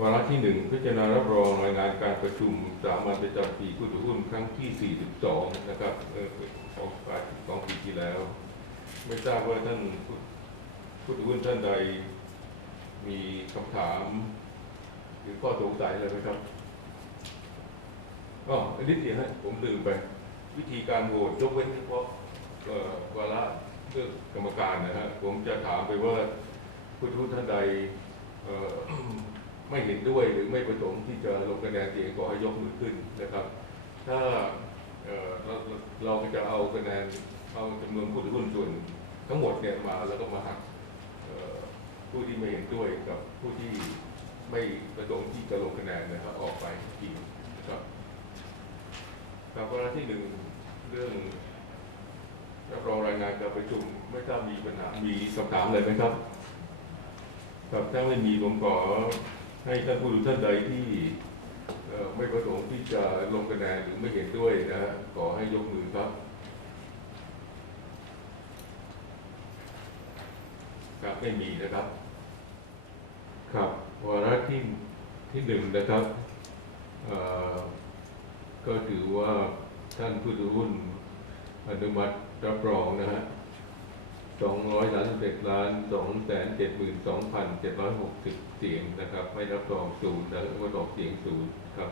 วาระที่หนึ่งพิจารณารับรองรายงานการประชุมสามัญประจำปีผู้ถือหุ้นครั้งที่ 42 นะครับเอ่อของของปีที่แล้ว ไม่ทราบว่าท่านผู้ถือหุ้นท่านใดมีคำถาม หรือข้อสงสัยอะไรไหมครับอ๋อนนี้เดียวฮะผมลืมไป วิธีการโหวตยกเว้นเฉพาะเอ่อวาระเรื่องกรรมการนะฮะผมจะถามไปว่าผู้ถือหุ้นท่านใด ไม่เห็นด้วยหรือไม่ประสงค์ที่จะลงคะแนนเสียงขอให้ยกมือขึ้นนะครับ ถ้าเเราเราจะเอาคะแนนเอาจำนวนผู้ถือหุ้นส่วนทั้งหมดเนี่ยมาแล้วก็มาหักผู้ที่ไม่เห็นด้วยกับผู้ที่ไม่ประสงค์ที่จะลงคะแนนนะครับออกไปทีนะครับครับวาระที่หนึ่งเรื่องรับรองรายงานการประชุมไม่ทราบมีปัญหามีคำถามอะไรไหมครับครับถ้าไม่มีผมขอ ให้ท่านผู้ดูท่านใดที่ไม่ประสงค์ที่จะลงคะแนนหรือไม่เห็นด้วยนะฮะขอให้ยกมือครับ ครับไม่มีนะครับ ครับวาระที่ที่หนึ่งนะครับก็ถือว่าท่านผู้ถือหุ้นอนุมัติรับรองนะฮะ สองร้อยสามสิบเอ็ดล้านสองแสนเจ็ดหมื่นสองพันเจ็ดร้อยหกสิบเสียงนะครับ ไม่รับรองศูนย์และงดออกเสียงศูนย์ครับ